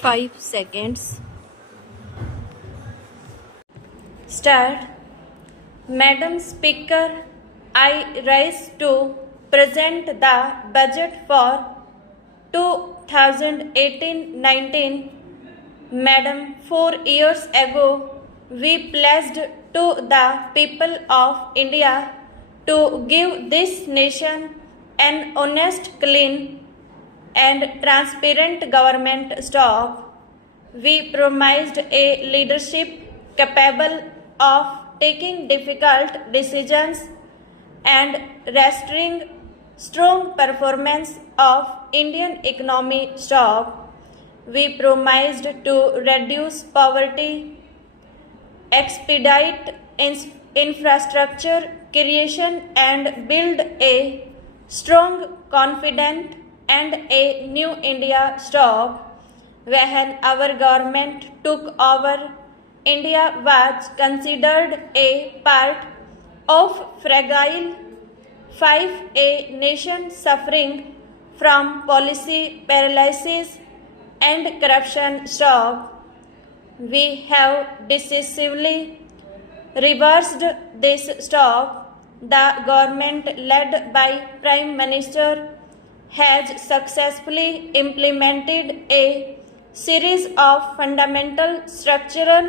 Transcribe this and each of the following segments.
5 seconds. Start. Madam Speaker, I rise to present the budget for 2018-19. Madam, 4 years ago, we pledged to the people of India to give this nation an honest, clean, and transparent government stock. We promised a leadership capable of taking difficult decisions and restoring strong performance of Indian economy stock. We promised to reduce poverty, expedite infrastructure creation and build a strong, confident and a new India stock. When our government took over, India was considered a part of fragile 5, a nation suffering from policy paralysis and corruption shock. We have decisively reversed this stock. The government led by Prime Minister has successfully implemented a series of fundamental structural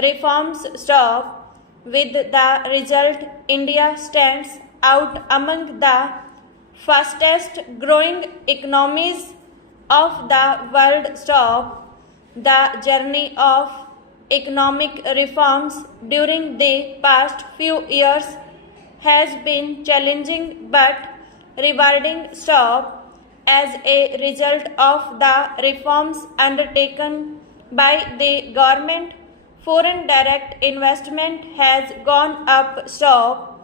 reforms stock. With the result, India stands out among the fastest growing economies of the world stock. The journey of economic reforms during the past few years has been challenging but rewarding stock. As a result of the reforms undertaken by the government, foreign direct investment has gone up stock.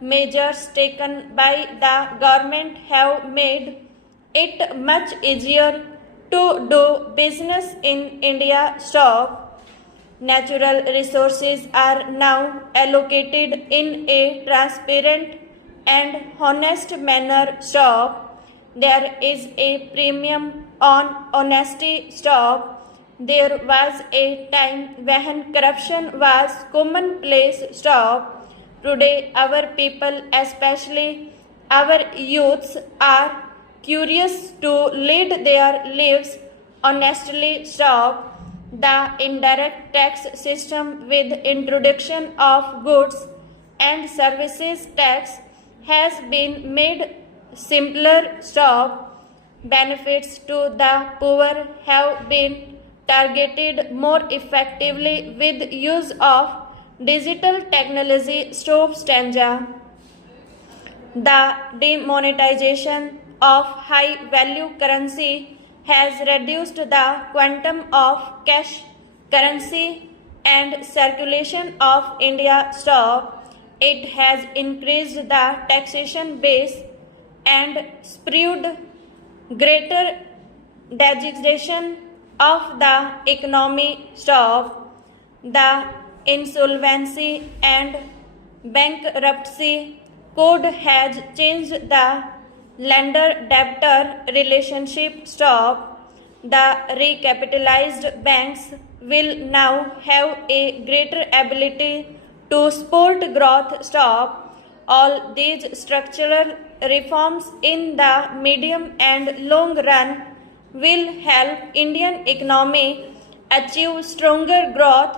Measures taken by the government have made it much easier to do business in India stock. Natural resources are now allocated in a transparent and honest manner stock. There is a premium on honesty stock. There was a time when corruption was commonplace stock. Today, our people, especially our youths, are curious to lead their lives honestly stock. The indirect tax system with introduction of goods and services tax has been made simpler stock. Benefits to the poor have been targeted more effectively with use of digital technology stove stanza. The demonetization of high value currency has reduced the quantum of cash currency and circulation of India stock. It has increased the taxation base and spurred greater digitization of the economy stock. The insolvency and bankruptcy code has changed the lender-debtor relationship stock. The recapitalized banks will now have a greater ability to support growth stock. All these structural reforms in the medium and long run will help Indian economy achieve stronger growth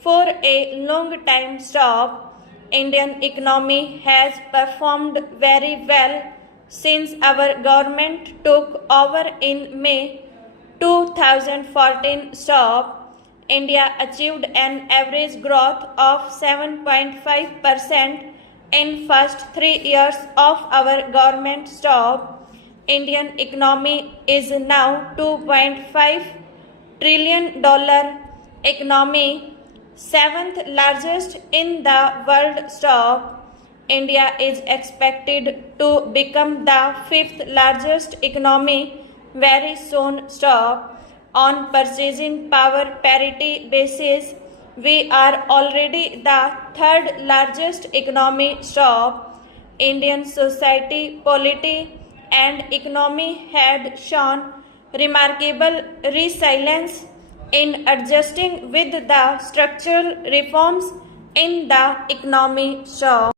for a long time stock. Indian economy has performed very well since our government took over in May 2014 stock. India achieved an average growth of 7.5% in first 3 years of our government stock. Indian economy is now $2.5 trillion economy, 7th largest in the world stock. India is expected to become the 5th largest economy very soon stock. On purchasing power parity basis, we are already the 3rd largest economy stock. Indian society, polity and economy had shown remarkable resilience in adjusting with the structural reforms in the economy. So,